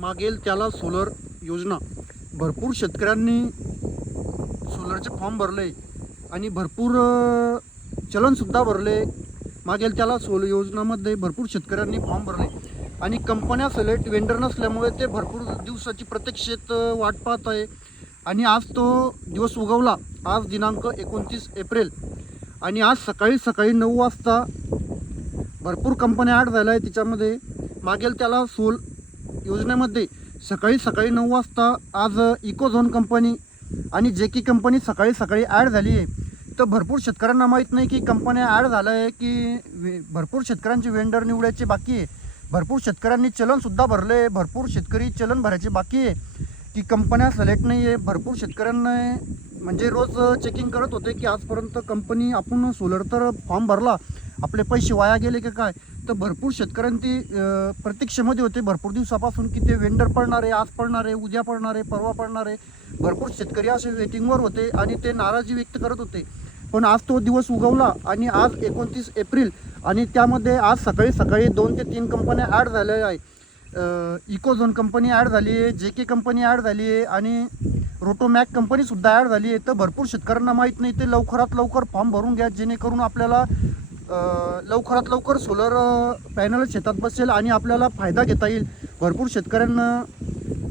मागेल त्याला सोलर योजना भरपूर शेतकऱ्यांनी सोलरचे फॉर्म भरले आणि भरपूर चलनसुद्धा भरले. मागेल त्याला सोलर योजनामध्ये भरपूर शेतकऱ्यांनी फॉर्म भरले आणि कंपन्या सिलेक्ट वेंडर नसल्यामुळे ते भरपूर दिवसाची प्रतीक्षेत वाट पाहत आहे. आणि आज तो दिवस उगवला. आज दिनांक 29 एप्रिल आणि आज सकाळी 9 वाजता भरपूर कंपन्या ॲड झाल्या आहे. त्याच्यामध्ये मागेल त्याला योजनेमध्ये सकाळी 9 वाजता आज इकोझोन कंपनी आणि जेकी कंपनी सकाळी ॲड झाली आहे. तर भरपूर शेतकऱ्यांना माहीत नाही की कंपन्या ॲड झाल्या आहे की भरपूर शेतकऱ्यांचे वेंडर निवडायचे बाकी आहे. भरपूर शेतकऱ्यांनी चलनसुद्धा भरले. भरपूर शेतकरी चलन भरायचे बाकी आहे की कंपन्या सिलेक्ट नाही आहे. भरपूर शेतकऱ्यांना म्हणजे रोज चेकिंग करत होते की आजपर्यंत कंपनी आपण सोलर तर फॉर्म भरला, आपले पैसे वाया गेले की काय. तर भरपूर शेतकऱ्यांनी प्रतीक्षेमध्ये होते भरपूर दिवसापासून की ते वेंडर पडणार आहे, आज पडणार आहे, उद्या पडणार आहे, परवा पडणार आहे. भरपूर शेतकरी असे वेटिंगवर होते आणि ते नाराजी व्यक्त करत होते. पण आज तो दिवस उगवला आणि आज 29 एप्रिल आणि त्यामध्ये आज सकाळी 2 ते 3 कंपन्या ॲड झालेल्या आहे. इकोझोन कंपनी ॲड झाली आहे, जेके कंपनी ॲड झाली आहे आणि रोटोमॅक कंपनीसुद्धा ॲड झाली आहे. तर भरपूर शेतकऱ्यांना माहीत नाही, ते लवकरात लवकर फॉर्म भरून घ्या जेणेकरून आपल्याला लवकरात लवकर सोलर पॅनल शेतात बसेल आणि आपल्याला फायदा घेता येईल. भरपूर शेतकऱ्यांना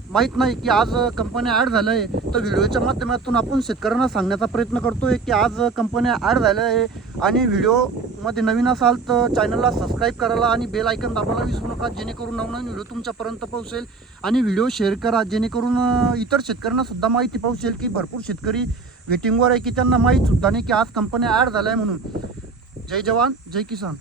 माहीत नाही की आज कंपन्या ॲड झाल्या आहे. तर व्हिडिओच्या माध्यमातून आपण शेतकऱ्यांना सांगण्याचा प्रयत्न करतो आहे की आज कंपन्या ॲड झाल्या आहे. आणि व्हिडिओमध्ये नवीन असाल तर चॅनलला सबस्क्राईब करायला आणि बेल आयकन दाबायला विसरू नका जेणेकरून नवनवीन व्हिडिओ तुमच्यापर्यंत पोहोचेल. आणि व्हिडिओ शेअर करा जेणेकरून इतर शेतकऱ्यांनासुद्धा माहिती पोहोचेल की भरपूर शेतकरी वेटिंगवर आहे की त्यांना माहीतसुद्धा नाही की आज कंपन्या ॲड झाल्या आहे म्हणून. जय जवान जय किसान.